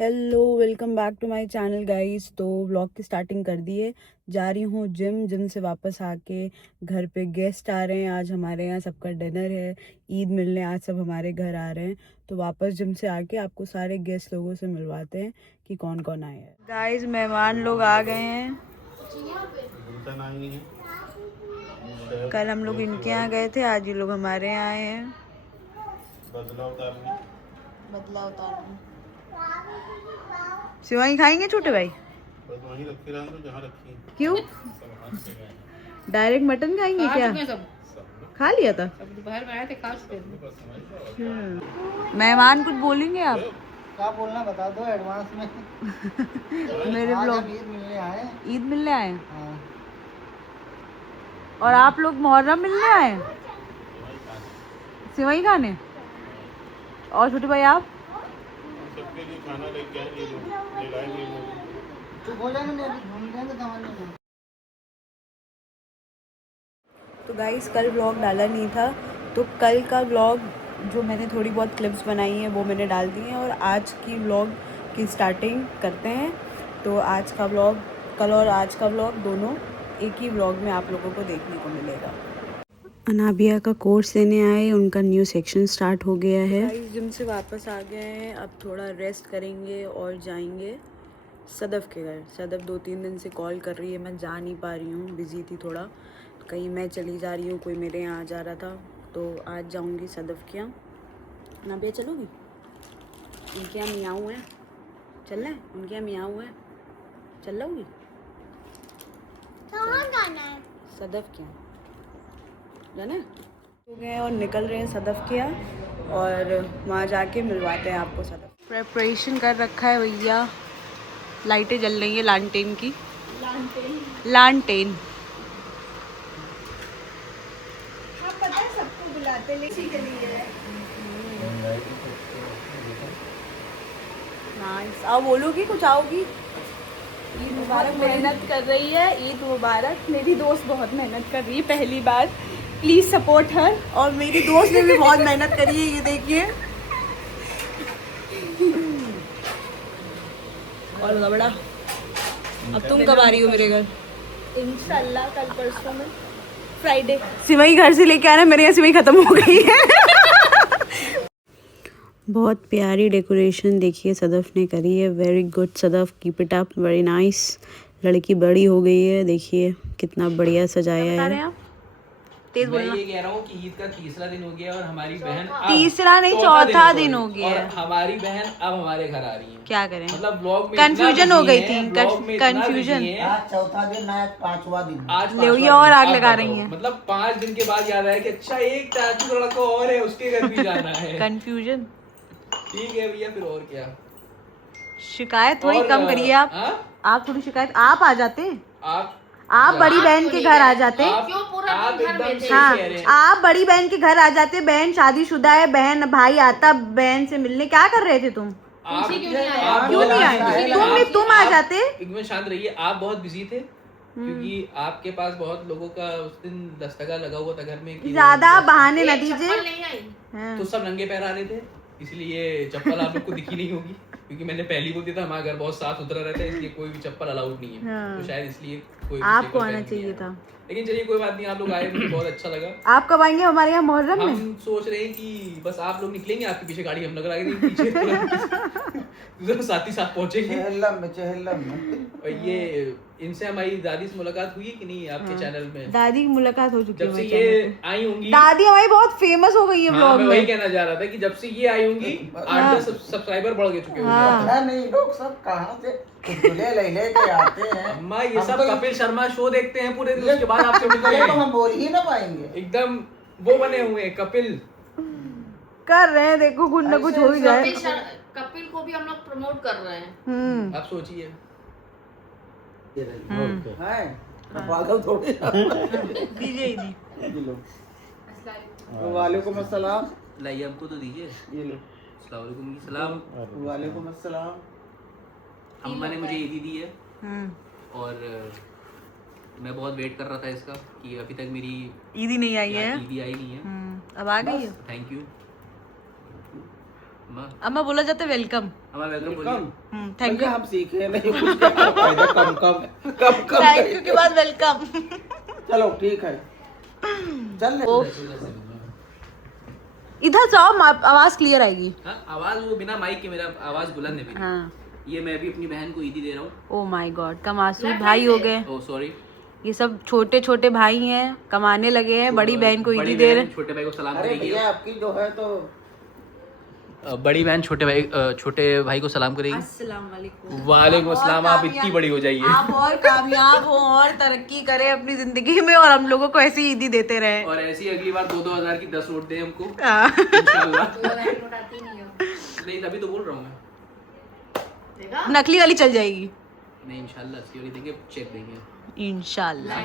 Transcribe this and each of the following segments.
Hello, welcome back to my channel guys. तो vlog की starting कर दी है। जा रही हूँ जिम से वापस आके घर पे गेस्ट आ रहे हैं। आज हमारे यहाँ सबका डिनर है, ईद मिलने आज सब हमारे घर आ रहे हैं। तो वापस जिम से आके आपको सारे गेस्ट लोगों से मिलवाते हैं कि कौन कौन आए हैं। गाइस मेहमान लोग आ गए हैं। कल हम लोग इनके यहाँ गए थे, आज ये लोग हमारे यहाँ आए हैं। बदला उतारने सिवाई खाएंगे छोटे भाई? बस वहीं रखी रहने दो जहाँ रखी है। क्यों? डायरेक्ट मटन खाएंगे क्या? सब खा लिया था, सब दोपहर में आए थे, खा चुके थे। मेहमान कुछ बोलेंगे आप? क्या बोलना बता दो एडवांस में। मेरे ब्लॉग ईद मिलने आए। ईद मिलने आए? हाँ। और आप लोग मुहर्रम मिलने आए? सिवाई खाने? और छोटे भाई आप? सबके लिए खाना लेके आए ये लोग, ले लाएंगे ये लोग। चुप हो जाएंगे, घूम जाएंगे दवाने में। तो गाइस कल व्लॉग डाला नहीं था, तो कल का व्लॉग जो मैंने थोड़ी बहुत क्लिप्स बनाई हैं वो मैंने डाल दी हैं। और आज की व्लॉग की स्टार्टिंग करते हैं। तो आज का व्लॉग, कल और आज का व्लॉग दोनों एक ही व्लॉग में आप लोगों को देखने को मिलेगा। अनाबिया का कोर्स लेने आए, उनका न्यू सेक्शन स्टार्ट हो गया है। गाइस जिम से वापस आ गए हैं, अब थोड़ा रेस्ट करेंगे और जाएंगे सदफ़ के घर। सदफ़ 2-3 दिन से कॉल कर रही है, मैं जा नहीं पा रही हूँ, बिज़ी थी थोड़ा। कहीं मैं चली जा रही हूँ, कोई मेरे यहाँ आ जा रहा था, तो आज जाऊँगी सदफ़ के यहाँ। अनाबिया चलोगी? उनके यहाँ मियाँ है, चल रहे हैं? उनके यहाँ मियाँ है, चल लोगी? सदफ़ के यहाँ जाना है? हो गए और निकल रहे हैं सदफ़ के यहाँ, और वहाँ जाके मिलवाते हैं आपको सदफ़। प्रेपरेशन कर रखा है भैया, लाइटें जल रही हैं लालटेन की। लालटेन हाँ, पता है सबको बुलाते लेकिन के लिए। नाइस। आओ, बोलोगी कुछ? आओगी? ईद मुबारक। मेहनत कर रही है, ईद मुबारक। मेरी दोस्त बहुत मेहनत कर रही है, पहली बार, प्लीज सपोर्ट हर। और मेरी दोस्त ने भी बहुत मेहनत करी है, ये देखिए। और लबड़ा, अब तुम कब आ रही हो मेरे घर? इंशाल्लाह कल परसों में, फ्राइडे। सिवई घर से लेके आना, मेरे यहाँ सिवई खत्म हो गई है। बहुत प्यारी डेकोरेशन देखिए सदफ़ ने करी है। Very good Sadaf, keep it up, very nice. लड़की बड़ी हो गई है, देखिए कितना बढ़िया सजाया है। तेज बोलना। मैं ये कह रहा हूँ कि ईद का तीसरा दिन हो गया और हमारी बहन तीसरा नहीं, चौथा दिन हो गया और है। हमारी बहन अब हमारे घर आ रही है। क्या करें, मतलब ब्लॉग में कंफ्यूजन हो गई थी, कंफ्यूजन। आज चौथा दिन ना, आज पांचवा दिन। आज ले ये और आग लगा रही हैं। मतलब 5 दिन के बाद याद आया कि अच्छा एक चाचू लड़का और है, उसके घर भी जाना है। कंफ्यूजन। ठीक है भैया, फिर और क्या। शिकायत थोड़ी कम करिए आप। आप थोड़ी शिकायत, आप आ जाते, आप बड़ी बहन के घर आ जाते। क्यों पूरा आप दिन घर एकदम में थे? सही हाँ, कह रहे हैं। आप बड़ी बहन के घर आ जाते। बहन शादीशुदा है, बहन भाई आता बहन से मिलने। क्या कर रहे थे तुम? आप क्यों नहीं आए? आप क्यों नहीं आए? तुम आ जाते। एक मिनट शांत रहिए, आप बहुत बिजी थे क्योंकि आपके पास बहुत लोगों का उस दिन दस्तका लगा हुआ था घर में कि ज्यादा बहाने न एक दीजिए। चप्पल नहीं आई। हाँ। तो सब नंगे पैर आ रहे थे, इसलिए चप्पल आप लोग को दिखी नहीं होगी क्योंकि मैंने पहली बोल दिया था हमारा घर बहुत साफ सुथरा रहता है, इसलिए कोई भी चप्पल अलाउड नहीं है। हाँ। तो शायद इसलिए कोई आपको चप्पल आना पहन के चाहिए नहीं आया। था। लेकिन चलिए कोई बात नहीं, आप लोग आए, मुझे बहुत अच्छा लगा। आप कब आएंगे हमारे यहाँ मुहर्रम में? हम सोच रहे हैं कि बस आप लोग निकलेंगे, आपके पीछे गाड़ी हम लग रहा है पीछे तुरंत साथ ही साथ पहुंचेंगे। चहलम में। और ये इनसे हमारी दादी से मुलाकात हुई है कि नहीं आपके चैनल में? दादी की मुलाकात हो चुकी है जब से हमारे ये चैनल पे। आई होंगी, दादी हमारी बहुत फेमस हो गई है हाँ, ब्लॉग मैं वही में। कहना चाह रहा था कि जब से ये आई होंगी 8-10 सब्सक्राइबर बढ़ गए चुके होंगे। हाँ। पता नहीं लोग सब कहाँ से चुटकुले ले के आते हैं। अम्मा ये हम सब तो कपिल शर्मा शो देखते हैं पूरे दिन, उसके बाद आपसे मिलते चुटकुले तो हैं। हम बोल ही ना पाएंगे। एकदम वो बने हुए हैं कपिल। कर रहे हैं, देखो कुछ ना कुछ हो ही जाए। कपिल को भी हम लोग प्रमोट कर रहे हैं। आप सोचिए। पागल थोड़े। दीजिए ही दी। वालेकुम अस्सलाम। लाइए हमको तो दीजिए। ये लो। अस्सलाम वालेकुम की सलाम। वालेकुम अस्सलाम। अम्मा ने मुझे ईदी दी है और मैं बहुत वेट कर रहा था इसका कि अभी तक मेरी ईदी नहीं आई है। ईदी आई नहीं है। अब आ गई है। Thank you. अम्मा बोला जाता है वेलकम। हमारा वेलकम बोलिए। Thank you. हम सीखे नहीं कुछ, क्या फायदा, कम कम कम कम थैंक यू के बाद वेलकम। चलो ठीक है, चल इधर जाओ, आवाज क्लियर आएगी। हाँ, आवाज वो बिना माइक के मेरा आवाज बुलंद है मेरी। हाँ। ये मैं भी अपनी बहन को ईदी दे रहा हूँ। ओह माय गॉड, कमासूद भाई हो गए। Oh sorry. ये सब छोटे छोटे भाई हैं, कमाने लगे हैं। बड़ी बहन को ईदी दे रहे। छोटे भाई को सलाम अरे करेगी। भैया आपकी जो है तो बड़ी बहन छोटे भाई को सलाम करेगी। अस्सलाम वालेकुम। वालेकुम अस्सलाम। आप इतनी बड़ी हो जाइए। आप और कामयाब हो और तरक्की करें अपनी जिंदगी में, और हम लोगों को ऐसे ही ईदी देते रहे। और ऐसी अगली बार 2-2 हज़ार की 10 नोट दे हमको हाँ। नहीं तभी तो बोल रहा हूँ मैं। नकली वाली चल जाएगी। नहीं इंशाल्लाह असली वाली देंगे, चेक देंगे इंशाल्लाह।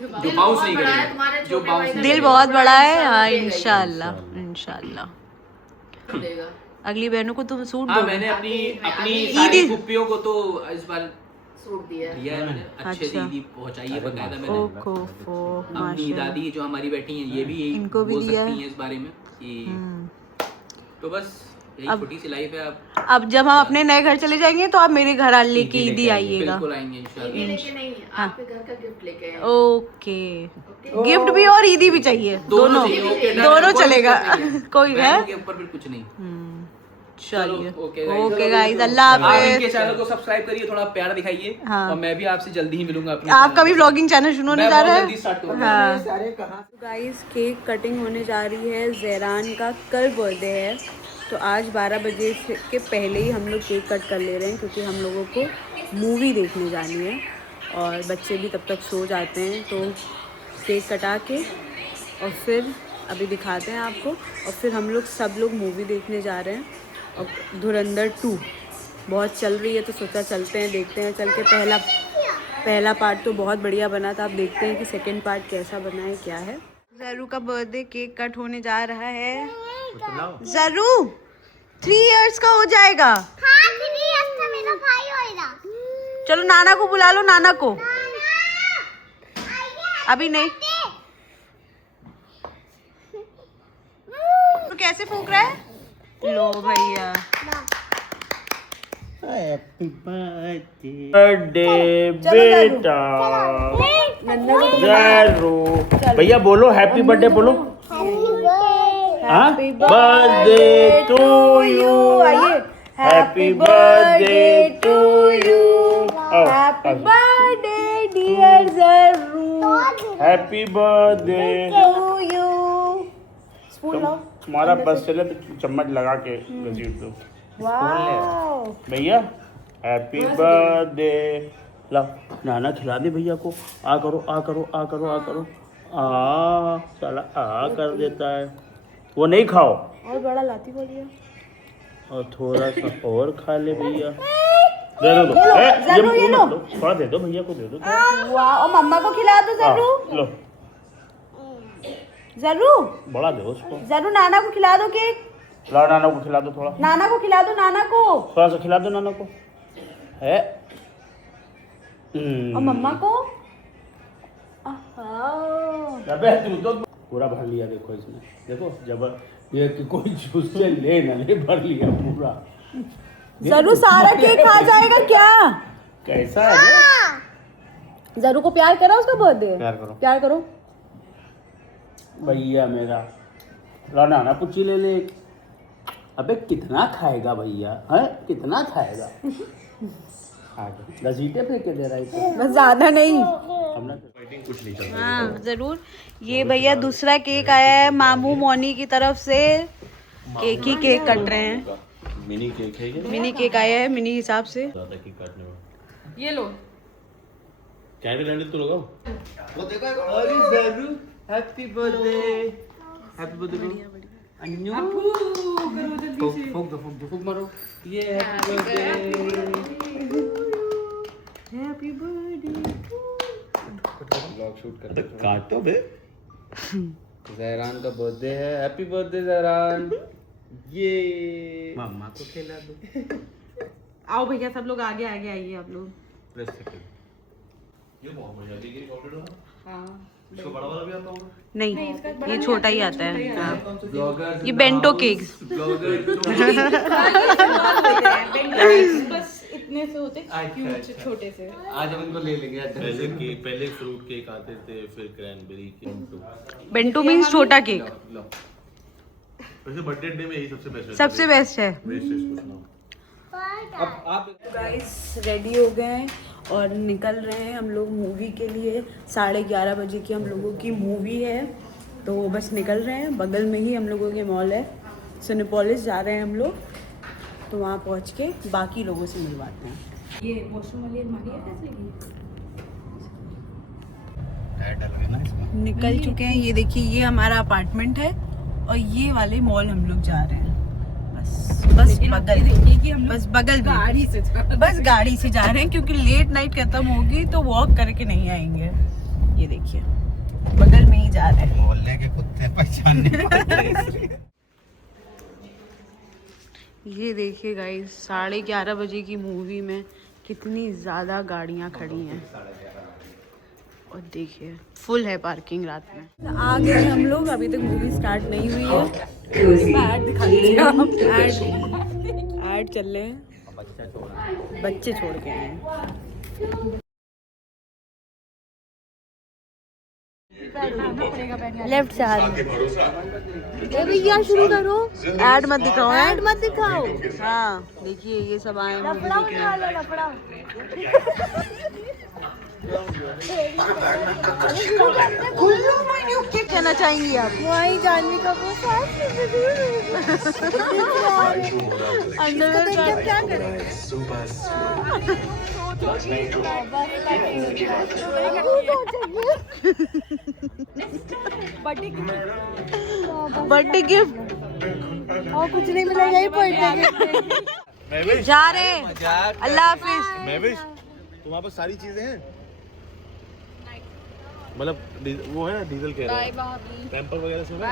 जो बाउंस नहीं करेगा, जो बाउंस दिल बहुत बड़ा है। हाँ इंशाल्लाह इंशाल्लाह। अगली बहनों को तुम सूट हाँ दो। मैंने अपनी सारी पुप्पियों को तो इस बार सूट दिया है मैंने। अच्छे से ईदी पहुंचाई है बकायदा मैंने। अम्मी दादी जो हमारी बैठी हैं ये भी इनको भी बोल दिया सकती हैं इस बारे में कि तो बस यही छोटी सी लाइफ है। अब जब हम अपने नए घर चले जाएंगे तो आप मेरे घर लेके ईदी आइएगा। बिल्कुल आएंगे इंशाल्लाह। आपके घर का गिफ्ट लेके आएंगे। ओके, गिफ्ट भी और ईदी भी चाहिए, दोनों दोनों चलेगा। कोई है के ऊपर भी कुछ नहीं। चलिए ओके ओके गाइस, अल्लाह आप हाफिज। इनके चैनल को सब्सक्राइब करिए, थोड़ा प्यार दिखाइए। हाँ। और मैं भी आपसे जल्दी ही मिलूंगा अपने आपका भी व्लॉगिंग चैनल शुरू होने जा रहा है। हाँ। सारे कहाँ गाइस केक कटिंग होने जा रही है। ज़ैरान का कल बर्थडे है, तो आज 12 बजे के पहले ही हम लोग केक कट कर ले रहे हैं, क्योंकि हम लोगों को मूवी देखने जानी है और बच्चे भी तब तक सो जाते हैं। तो केक कटा के और फिर अभी दिखाते हैं आपको, और फिर हम लोग सब लोग मूवी देखने जा रहे हैं। और धुरंधर 2 बहुत चल रही है, तो सोचा चलते हैं, देखते हैं चल के। पहला पार्ट तो बहुत बढ़िया बना था, अब देखते हैं कि सेकंड पार्ट कैसा बना है, क्या है। ज़रू का बर्थडे केक कट होने जा रहा है। ज़रू 3 इयर्स का हो जाएगा। हाँ, 3 इयर्स का मेरा भाई होएगा। चलो नाना को बुला लो, नाना को। अभी नहीं। तो कैसे फूंक रहा है? लो भैया। हैप्पी बर्थडे बेटा ज़रू। भैया बोलो हैप्पी बर्थडे बोलो। Happy birthday to you. आइए। Happy birthday to you. Happy birthday dear Zaru. Happy birthday to you. Spoon लाओ। तुम्हारा बस चले तो चम्मच लगा के घसीट दो वाओ। भैया। Happy birthday. ला नाना खिला दे भैया को। आ करो आ करो आ करो आ करो। आ साला आ कर देता है। वो नहीं खाओ, और बड़ा लाती बोलिए। और थोड़ा सा और खा ले भैया। दे दो ये लो। थोड़ा दे दो भैया को, दे दो। वाह, और मम्मा को खिला दो ज़रू। लो ज़रू बड़ा दो उसको। ज़रू नाना को खिला दो केक। ला नाना को खिला दो थोड़ा। नाना को खिला दो, नाना को। थोड़ा सा खिला दो नाना को। है और मम्मा को। अबे तू तो पूरा भर लिया। देखो इसने, देखो जबर ये कि कोई जूस से ले ना ले, भर लिया पूरा। ज़रू सारा केक खा जाएगा क्या? कैसा है? ज़रू को प्यार करो, उसका बर्थडे। प्यार करो। प्यार करो भैया मेरा। ला नाना पुच्ची ले ले। अबे कितना खाएगा भैया? है कितना खाएगा? घसीटे फेंके दे रहा है। बस ज्यादा नहीं। कुछ नहीं चल हाँ जरूर। ये भैया दूसरा केक आया है मामू मोनी की तरफ से। केक ही केक कट रहे हैं। मिनी केक है ये। मिनी केक आया है मिनी हिसाब से। ज्यादा केक काटने में ये लो। कैंडल कैंडल तो लगाओ। वो देखो अरे Zaru happy birthday. Happy birthday Annu. फूक दो फूक मारो। ये happy birthday. Happy birthday. Blog shoot करते हैं। काटो बे। ज़हरान का बर्थडे है। Happy birthday Zahran. ये मम्मा को खिला दो। आओ भैया सब लोग आगे आगे आइए आप लोग। ये बहुत बढ़िया दिख रही है। हाँ इसको बड़ा वाला भी आता होगा? नहीं, ये छोटा ही आता है। हाँ। ये बेंटो केक्स। बस इतने से होते क्यूट छोटे से। आज हम इनको ले लेंगे पहले फ्रूट केक आते थे, फिर क्रैनबेरी केक। बेंटो मीन्स छोटा केक। वैसे बर्थडे डे में यही सबसे बेस्ट सबसे बेस्ट है। अब आप गाइस रेडी हो गए हैं और निकल रहे हैं हम लोग मूवी के लिए। 11:30 बजे की हम लोगों की मूवी है, तो बस निकल रहे हैं। बगल में ही हम लोगों के मॉल है, सिनेपोलिस जा रहे हैं हम लोग। तो वहाँ पहुँच के बाकी लोगों से मिलवाते हैं। ये वॉशरूम वाली अलमारी है कैसे की? निकल चुके हैं। ये देखिए, ये हमारा अपार्टमेंट है और ये वाले मॉल हम लोग जा रहे हैं। बस बगल, बस बगल गाड़ी से बस गाड़ी से जा रहे हैं क्योंकि लेट नाइट खत्म होगी तो वॉक करके नहीं आएंगे। ये देखिए, बगल में ही जा रहे हैं। मोहल्ले के कुत्ते पहचानने वाले। ये देखिए गाइस, 11:30 बजे की मूवी में कितनी ज़्यादा गाड़ियाँ खड़ी हैं और देखिए फुल है पार्किंग रात में। आ गए हम लोग, अभी तक मूवी स्टार्ट नहीं हुई है। ऐड दिखाइए आप। ऐड चल रहे हैं, बच्चे छोड़ के आए हैं। लेफ्ट से भैया शुरू करो। ऐड मत दिखाओ, ऐड मत दिखाओ। हाँ देखिए, ये सब आए हैं। क्या कहना चाहेंगी आप? वही जानवी का वो अंदर क्या करें? बर्थडे गिफ्ट और कुछ नहीं मिला, यही बर्थडे जा रहे हैं। अल्लाह हाफिज। महविश, तुम्हारे पास सारी चीजें हैं? मतलब वो है ना, डीजल कह रहा है, पैम्पर वगैरह सब है?